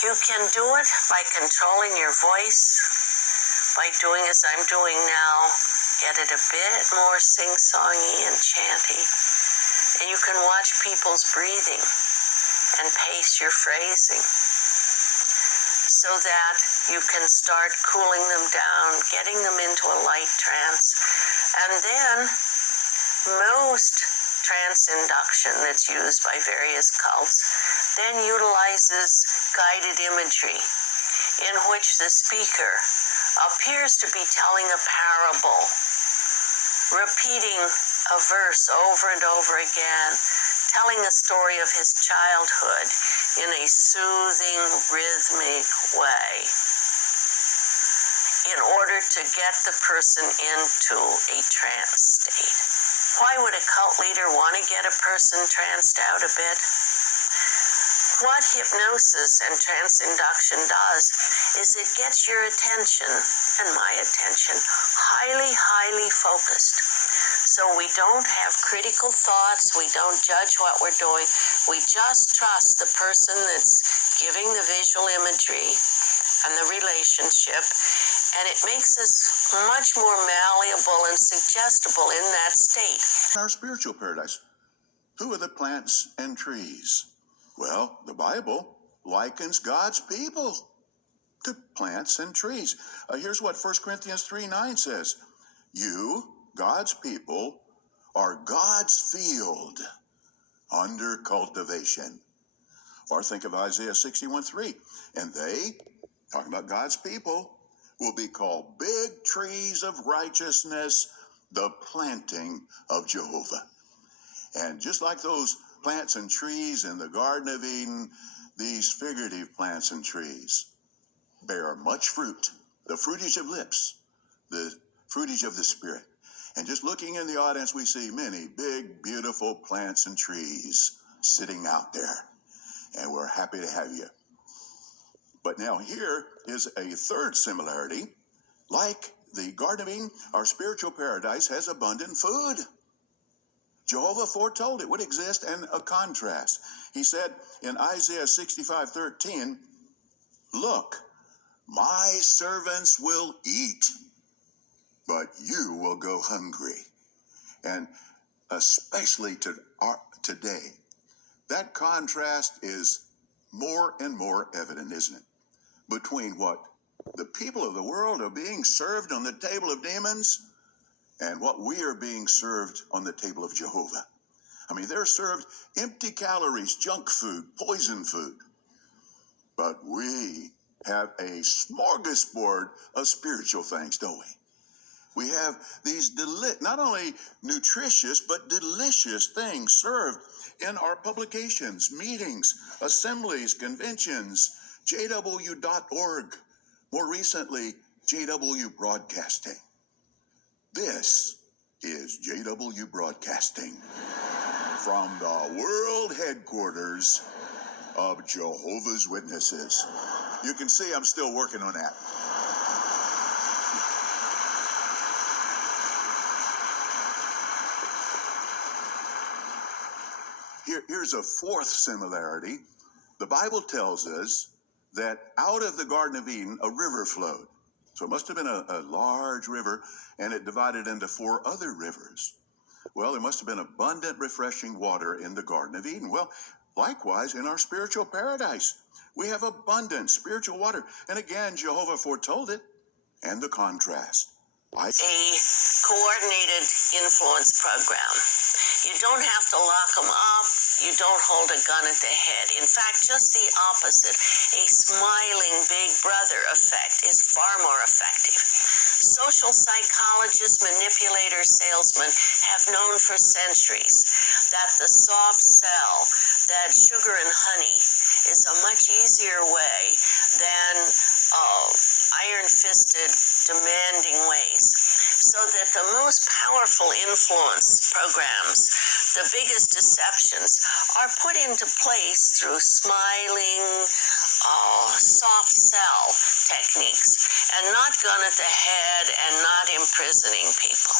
You can do it by controlling your voice, by doing as I'm doing now. Get it a bit more sing-songy and chanty. And you can watch people's breathing and pace your phrasing so that you can start cooling them down, getting them into a light trance. And then most trance induction that's used by various cults then utilizes guided imagery in which the speaker appears to be telling a parable, repeating a verse over and over again, telling a story of his childhood in a soothing, rhythmic way in order to get the person into a trance state. Why would a cult leader want to get a person tranced out a bit? What hypnosis and trance induction does is it gets your attention and my attention highly focused. So we don't have critical thoughts, we don't judge what we're doing, we just trust the person that's giving the visual imagery and the relationship, and it makes us much more malleable and suggestible in that state. Our spiritual paradise. Who are the plants and trees? Well, the Bible likens God's people to plants and trees. Here's what 1 Corinthians 3:9 says. You, God's people, are God's field under cultivation. Or think of Isaiah 61:3. And they, talking about God's people, will be called big trees of righteousness, the planting of Jehovah. And just like those plants and trees in the Garden of Eden, these figurative plants and trees bear much fruit, the fruitage of lips, the fruitage of the Spirit. And just looking in the audience, we see many big, beautiful plants and trees sitting out there. And we're happy to have you. But now here is a third similarity. Like the Garden of Eden, our spiritual paradise has abundant food. Jehovah foretold it would exist, and a contrast. He said in Isaiah 65:13, look, my servants will eat, but you will go hungry. And especially today, that contrast is more and more evident, isn't it? Between what the people of the world are being served on the table of demons and what we are being served on the table of Jehovah. I mean, they're served empty calories, junk food, poison food. But we have a smorgasbord of spiritual things, don't we? We have these not only nutritious, but delicious things served in our publications, meetings, assemblies, conventions, jw.org, more recently, JW Broadcasting. This is JW Broadcasting from the world headquarters of Jehovah's Witnesses. You can see I'm still working on that. Here's a fourth similarity. The Bible tells us that out of the Garden of Eden, a river flowed. So it must have been a large river, and it divided into 4 other rivers. Well, there must have been abundant, refreshing water in the Garden of Eden. Well, likewise, in our spiritual paradise, we have abundant spiritual water. And again, Jehovah foretold it, and the contrast. A coordinated influence program. You don't have to lock them up. You don't hold a gun at the head. In fact, just the opposite. A smiling big brother effect is far more effective. Social psychologists, manipulators, salesmen have known for centuries that the soft sell, that sugar and honey, is a much easier way than iron-fisted, demanding ways. So that the most powerful influence programs, the biggest deceptions, are put into place through smiling, soft sell techniques, and not gun at the head and not imprisoning people.